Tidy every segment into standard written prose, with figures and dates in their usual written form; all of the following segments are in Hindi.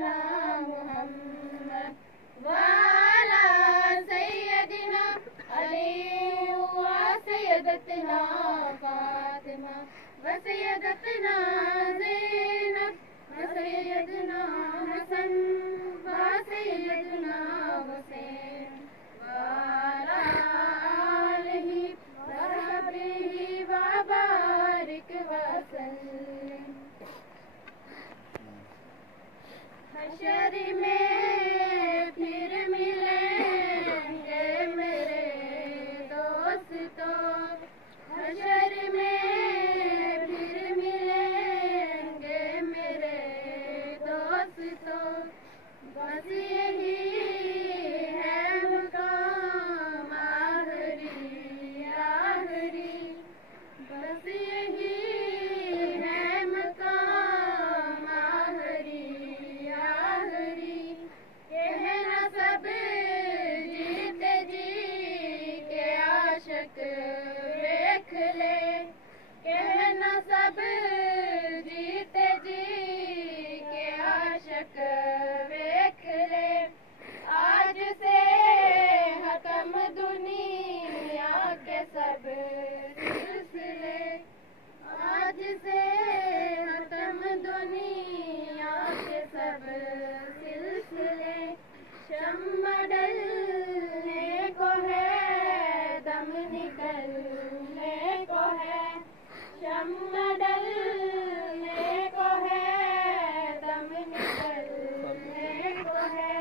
सैयदना मुहम्मद वाला सैयदना अली व सैयदतना फातिमा व सैयदतना ज़ैनब व सैयदना हसन व सैयदना हुसैन वाला आलिहि व सहबिहि व बारिक वसल्लिम। हशर में फिर मिलेंगे मेरे दोस्तों, हशर में फिर मिलेंगे मेरे दोस्तों, बस यही है मुकाम आखिरी आखिरी, बस यही है मुकाम आखिरी आखिरी। कहना सब जीते जी के आशिक देख ले, कहना सब जीते जी के आशिक देख ले। आज से खत्म दुनिया के सब सिलसिले, आज से खत्म दुनिया के सब सिलसिले। शम्मा डलने को है दम निकलने को है, शम्मा डलने को है दम निकलने को है।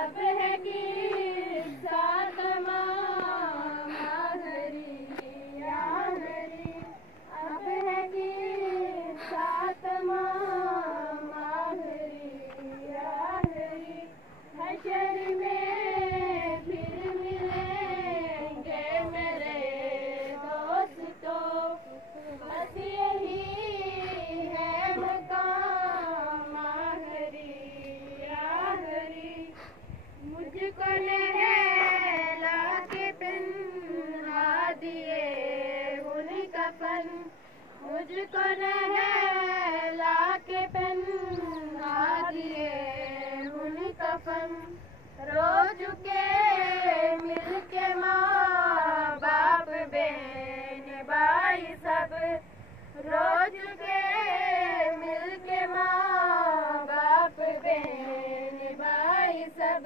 अब है किस्सा तमाम आखिरी आखिरी, अब है किस्सा तमाम आखिरी आखिरी। हशर में फिर मिलेंगे मेरे दोस्तों, बस यही है मुकाम आखिरी आखिरी। मुझको नहला के पहना दिए उन कफन, मुझको नहला के पहना दिए उन कफन। रो चुके मिलके माँ बाप बहन भाई सब, रो चुके मिलके माँ बाप बहन भाई सब।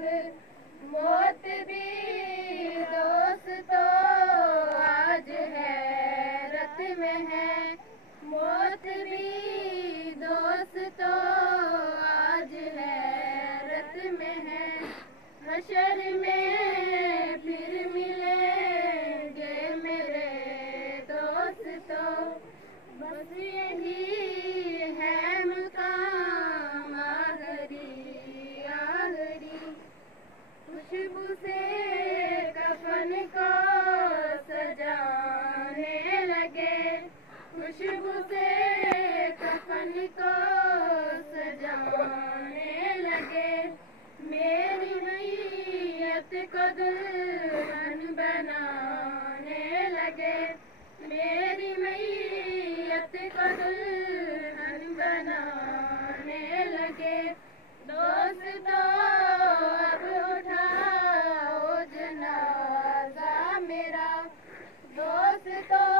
मौत भी दोस्तों आज हैरत में है, मौत भी दोस्तों आज हैरत में है। हशर में फिर मिलेंगे मेरे दोस्तों, बस यही है मुकाम आखिरी आखिरी। खुशबू से कफन को सजाने लगे, खुशबू से कफन को सजाने लगे। मेरी मैयत को दुल्हन बनाने लगे, मेरी मैयत को दुल्हन बनाने लगे। दोस्तों अब उठाओ जनाजा मेरा, दोस्तों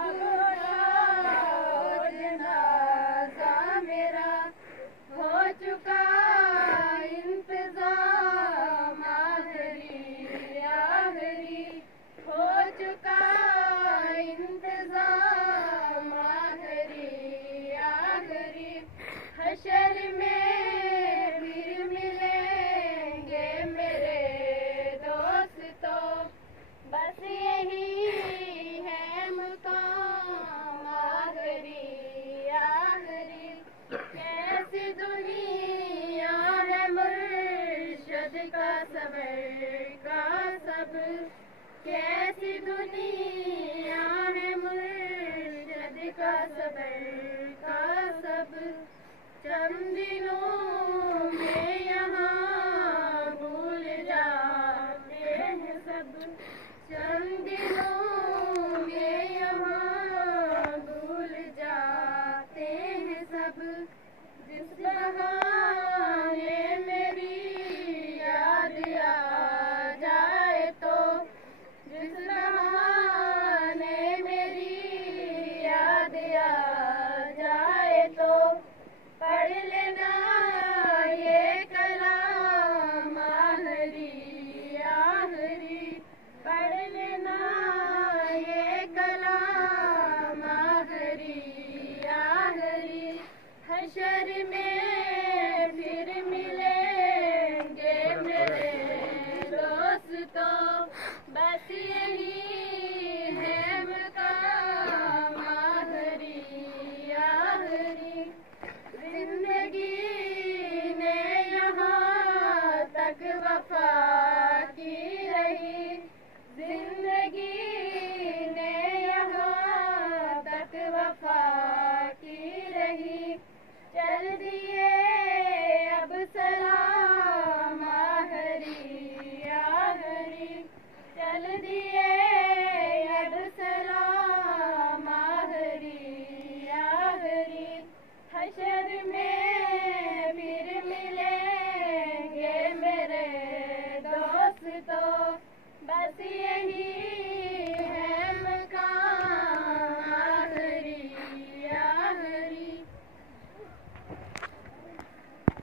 अब उठाओ जनाजा मेरा। हो चुका इंतजाम आखिरी आखिरी, हो चुका इंतजाम आखिरी आखिरी। हशर में फिर मिलेंगे मेरे दोस्तों, बस यही है मुकाम आखिरी आखिरी। कैसी दुनिया है मुर्शद का सबर का सब, कैसी दुनिया है मुर्शद का सबर का सब। चंद दिनों में यहाँ भूल जाते हैं सब, चंद दिनों